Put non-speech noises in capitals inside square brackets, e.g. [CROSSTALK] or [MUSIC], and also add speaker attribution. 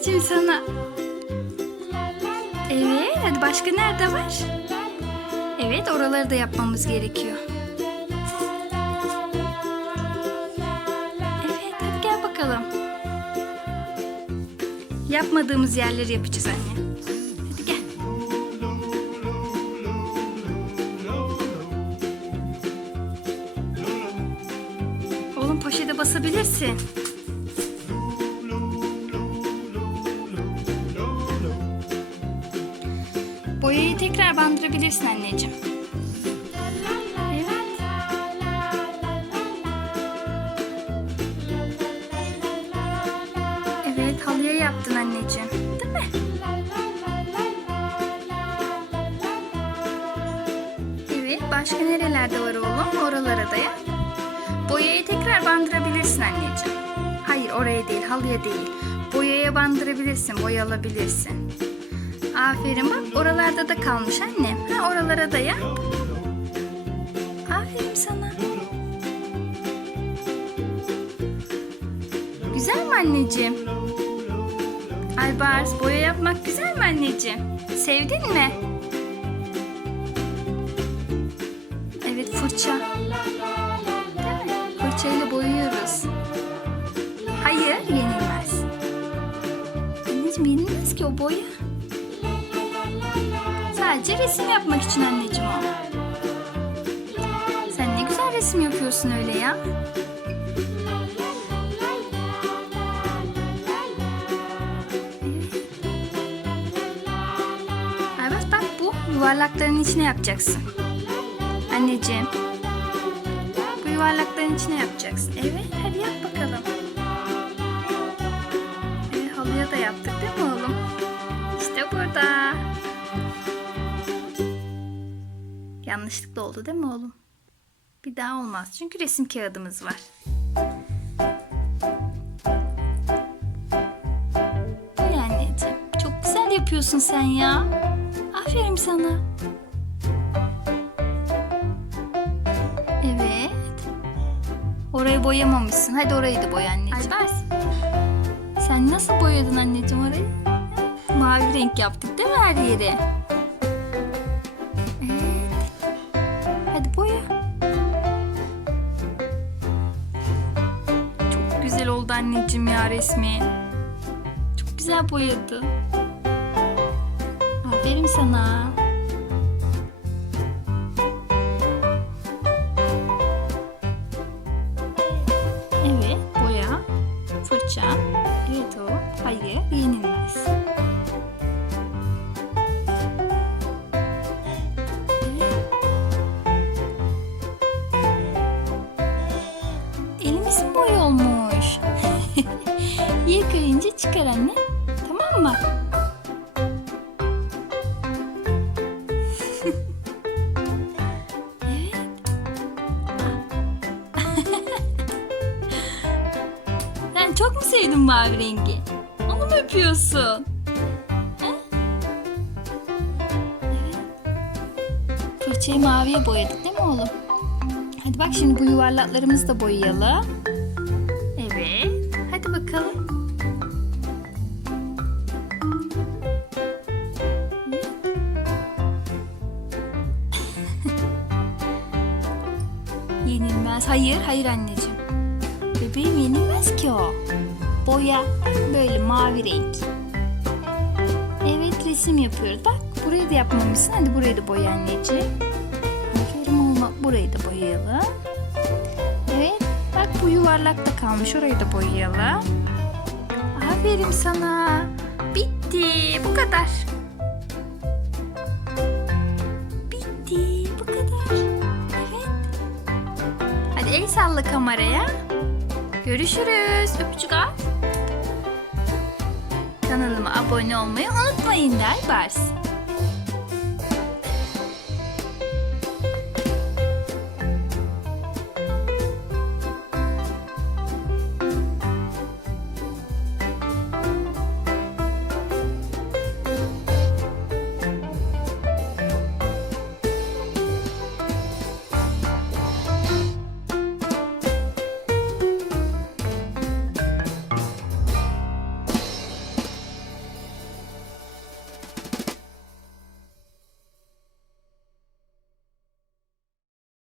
Speaker 1: anneciğim sana. Evet, hadi başka nerede var? Evet, oraları da yapmamız gerekiyor. Evet, hadi gel bakalım. Yapmadığımız yerleri yapacağız anne. Hadi gel. Oğlum poşete basabilirsin. Boyayı tekrar bandırabilirsin anneciğim. Evet. Halıya yaptın anneciğim. Değil mi? Evet, başka nerelerde var oğlum? Oralara da yap. Boyayı tekrar bandırabilirsin anneciğim. Hayır, oraya değil, halıya değil. Boyaya bandırabilirsin, boya alabilirsin. Aferin bak, oralarda da kalmış annem. Ha, oralara da yap. Aferin sana. Güzel mi anneciğim? Albars, boya yapmak güzel mi anneciğim? Sevdin mi? Evet, fırça. Fırçayla boyuyoruz. Hayır, yenilmez. Anneciğim yenilmez ki o boya. Sadece resim yapmak için anneciğim o. Sen ne güzel resim yapıyorsun öyle ya. Evet bak bu yuvarlakların içine yapacaksın. Anneciğim. Bu yuvarlakların içine yapacaksın. Evet hadi yap bakalım. Evet halıya da yaptık değil mi oğlum? İşte burada. Yanlışlıkla oldu değil mi oğlum? Bir daha olmaz çünkü resim kağıdımız var. İyi anneciğim. Çok güzel yapıyorsun sen ya. Aferin sana. Evet. Orayı boyamamışsın. Hadi orayı da boya anneciğim. Albers. Sen nasıl boyadın anneciğim orayı? Mavi renk yaptık değil mi her yere? Güzel oldu anneciğim ya resmi. Çok güzel boyadı. Aferin sana. Evet, boya, fırça. Evet o. Hayır, yenilmez. Yıkayınca çıkar anne. Tamam mı? [LAUGHS] [LAUGHS] Sen çok mu sevdin mavi rengi? Onu mu öpüyorsun? Evet. Fırçayı maviye boyadık değil mi oğlum? Hadi bak şimdi bu yuvarlaklarımızı da boyayalım. Evet. Hadi bakalım. Yenilmez. Hayır, hayır anneciğim. Bebeğim yenilmez ki o. Boya böyle mavi renk. Evet resim yapıyoruz. Bak burayı da yapmamışsın. Hadi burayı da boya anneciğim. Aferin olma. Burayı da boyayalım. Evet. Bak bu yuvarlakta kalmış. Orayı da boyayalım. Aferin sana. Bitti. Bu kadar. Salla kameraya. Görüşürüz. Öpücük at. Kanalıma abone olmayı unutmayın der Bars.